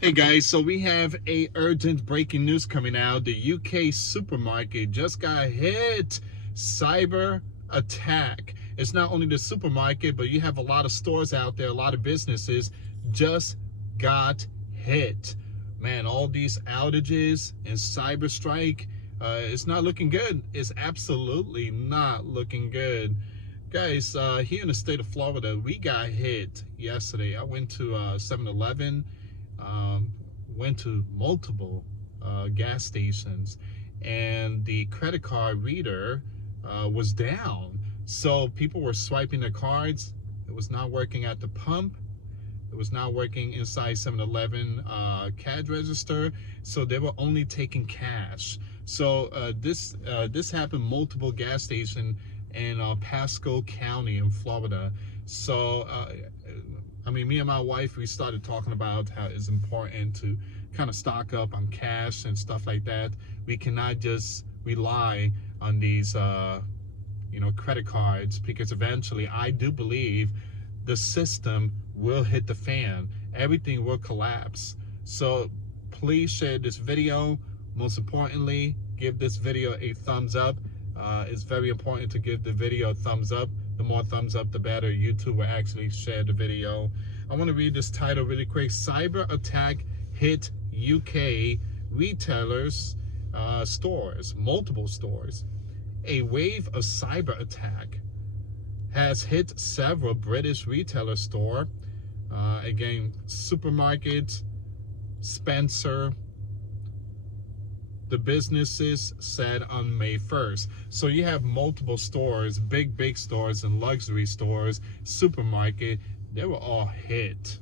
Hey guys, so we have a urgent breaking news coming out. The UK supermarket just got hit. Cyber attack. It's not only the supermarket, but you have a lot of stores out there, a lot of businesses just got hit. Man, all these outages and cyber strike, it's not looking good. It's absolutely not looking good. Guys, here in the state of Florida, we got hit yesterday. I went to 7-Eleven. Went to multiple gas stations, and the credit card reader was down. So people were swiping their cards. It was not working at the pump. It was not working inside 7-Eleven cash register. So they were only taking cash. So this happened multiple gas stations in Pasco County in Florida. So I mean, me and my wife, we started talking about how it's important to kind of stock up on cash and stuff like that. We cannot just rely on these, credit cards, because eventually I do believe the system will hit the fan. Everything will collapse. So please share this video. Most importantly, give this video a thumbs up. It's very important to give the video a thumbs up. The more thumbs up, the better. YouTube will actually share the video. I want to read this title really quick. Cyber attack hit UK retailers, stores, multiple stores. A wave of cyber attack has hit several British retailer store. Again, supermarkets, Spencer, the businesses said on May 1st. So you have multiple stores, big stores and luxury stores, supermarket, they were all hit.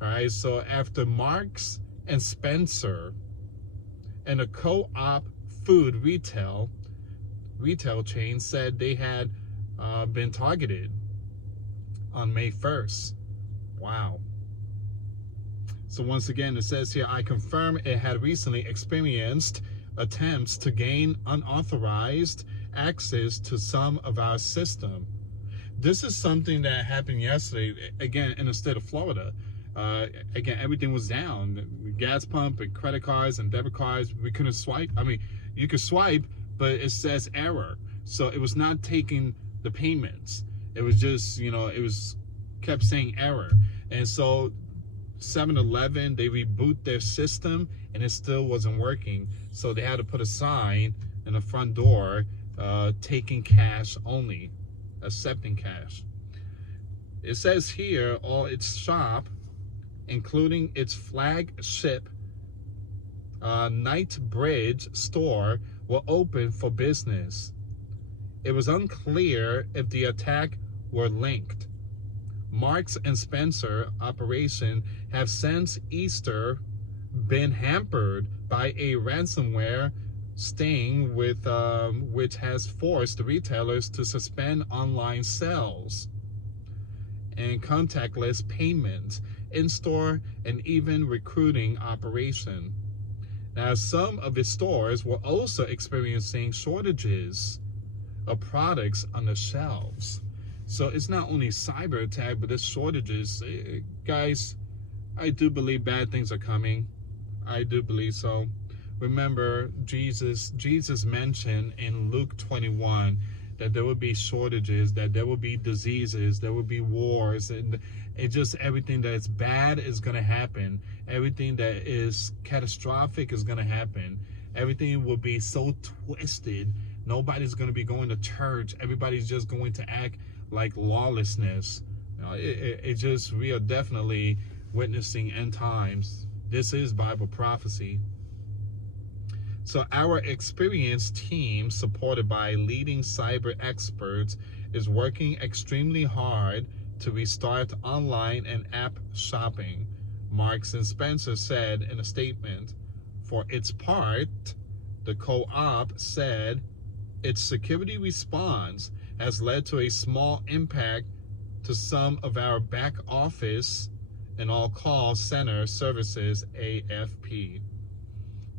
All right, so after Marks and Spencer and a co-op food retail chain said they had been targeted on May 1st. Wow. So once again, it says here, I confirm it had recently experienced attempts to gain unauthorized access to some of our system. This is something that happened yesterday, again, in the state of Florida. Again, everything was down. The gas pump and credit cards and debit cards, we couldn't swipe. I mean, you could swipe, but it says error. So it was not taking the payments. It was just, kept saying error. And so 7-Eleven, they reboot their system and it still wasn't working. So they had to put a sign in the front door, taking cash only, accepting cash. It says here, all its shop, including its flagship Knightsbridge store, were open for business. It was unclear if the attack were linked. Marks and Spencer operation have since Easter been hampered by a ransomware sting which has forced retailers to suspend online sales and contactless payments, in-store, and even recruiting operation. Now, some of its stores were also experiencing shortages of products on the shelves. So it's not only cyber attack, but it's shortages. Guys, I do believe bad things are coming. I do believe so. Remember, Jesus mentioned in Luke 21 that there would be shortages, that there would be diseases, there would be wars, and it just everything that is bad is going to happen. Everything that is catastrophic is going to happen. Everything will be so twisted. Nobody's going to be going to church. Everybody's just going to act like lawlessness. We are definitely witnessing end times. This is Bible prophecy. So our experienced team, supported by leading cyber experts, is working extremely hard to restart online and app shopping, Marks and Spencer said in a statement. For its part, the co-op said its security response has led to a small impact to some of our back office and all call center services, AFP.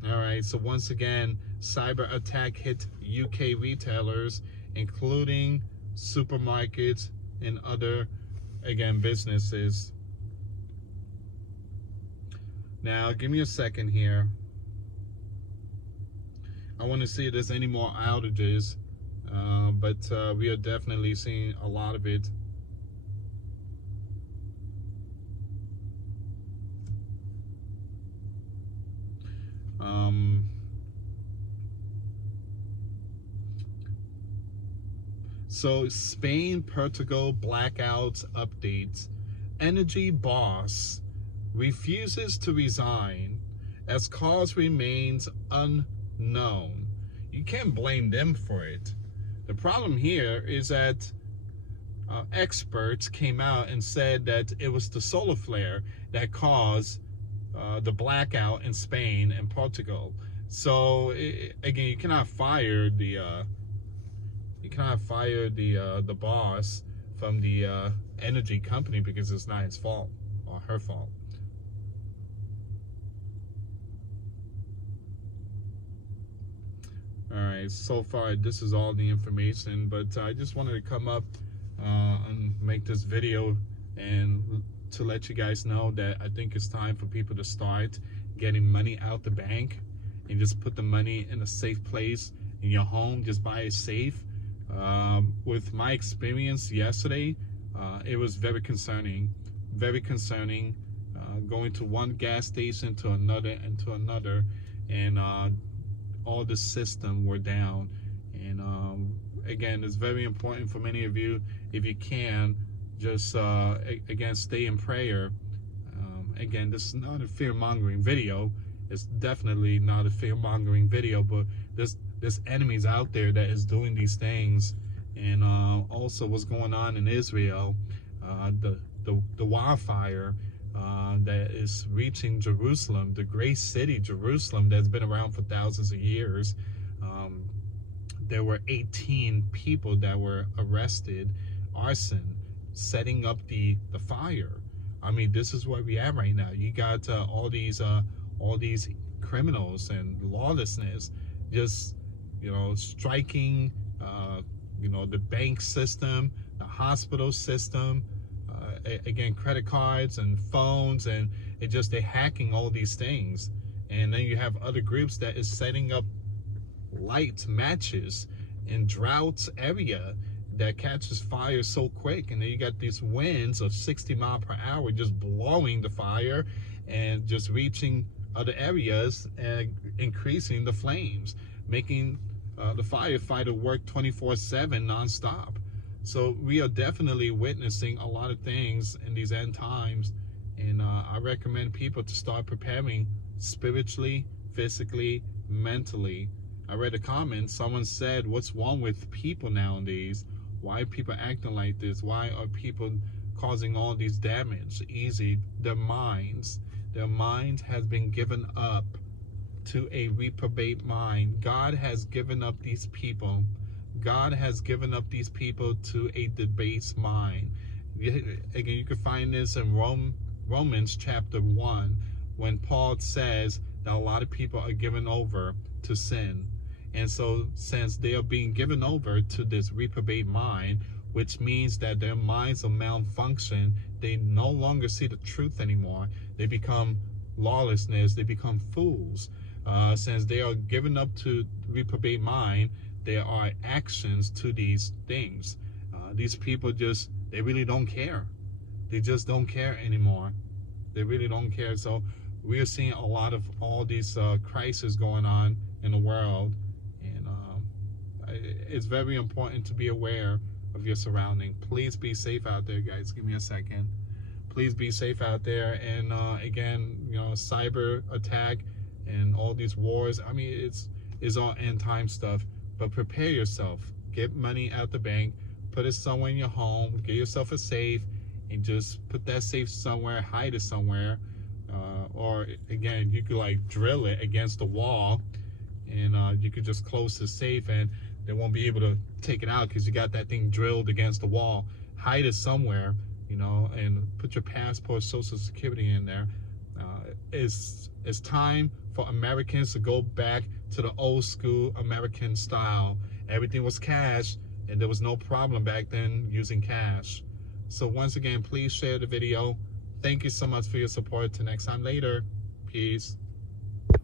All right, so once again, cyber attack hit UK retailers, including supermarkets and other, again, businesses. Now, give me a second here. I want to see if there's any more outages, but we are definitely seeing a lot of it. So Spain, Portugal, blackouts, updates. Energy boss refuses to resign as cause remains unknown. You can't blame them for it. The problem here is that experts came out and said that it was the solar flare that caused the blackout in Spain and Portugal. So again, you cannot fire the boss from the energy company because it's not his fault or her fault. All right, so far this is all the information, but I just wanted to come up and make this video and to let you guys know that I think it's time for people to start getting money out the bank and just put the money in a safe place in your home. Just buy a safe. With my experience yesterday, it was very concerning, going to one gas station to another and to another, and all the system were down. And again, it's very important for many of you, if you can, just again, stay in prayer. Again, this is not a fear-mongering video. It's definitely not a fear-mongering video, but there's enemies out there that is doing these things. And also what's going on in Israel, the wildfire that is reaching Jerusalem, the great city Jerusalem that's been around for thousands of years. There were 18 people that were arrested, arson, setting up the fire. I mean, this is where we are right now. You got all these criminals and lawlessness just, striking, the bank system, the hospital system, again, credit cards and phones, and they're hacking all these things. And then you have other groups that is setting up light matches in droughts area that catches fire so quick, and then you got these winds of 60 miles per hour just blowing the fire and just reaching other areas and increasing the flames, making the firefighter work 24/7 nonstop. So we are definitely witnessing a lot of things in these end times, and I recommend people to start preparing spiritually, physically, mentally. I read a comment, someone said, what's wrong with people nowadays? Why are people acting like this? Why are people causing all these damage? Easy, their minds has been given up to a reprobate mind. God has given up these people. God has given up these people to a debased mind. Again, you can find this in Romans chapter 1, when Paul says that a lot of people are given over to sin. And so since they are being given over to this reprobate mind, which means that their minds are malfunction, they no longer see the truth anymore. They become lawlessness, they become fools. Since they are given up to reprobate mind, there are actions to these things. These people they really don't care. They just don't care anymore. They really don't care. So we are seeing a lot of all these crises going on in the world. And it's very important to be aware of your surrounding. Please be safe out there, guys. Give me a second. Please be safe out there. And again, cyber attack and all these wars. I mean, it's all end time stuff. But prepare yourself. Get money out the bank. Put it somewhere in your home. Get yourself a safe, and just put that safe somewhere. Hide it somewhere. Or again, you could drill it against the wall, and you could just close the safe, and they won't be able to take it out because you got that thing drilled against the wall. Hide it somewhere, and put your passport, social security in there. It's time for Americans to go back to the old school American style. Everything was cash, and there was no problem back then using cash. So once again, please share the video. Thank you so much for your support. Till next time, later. Peace.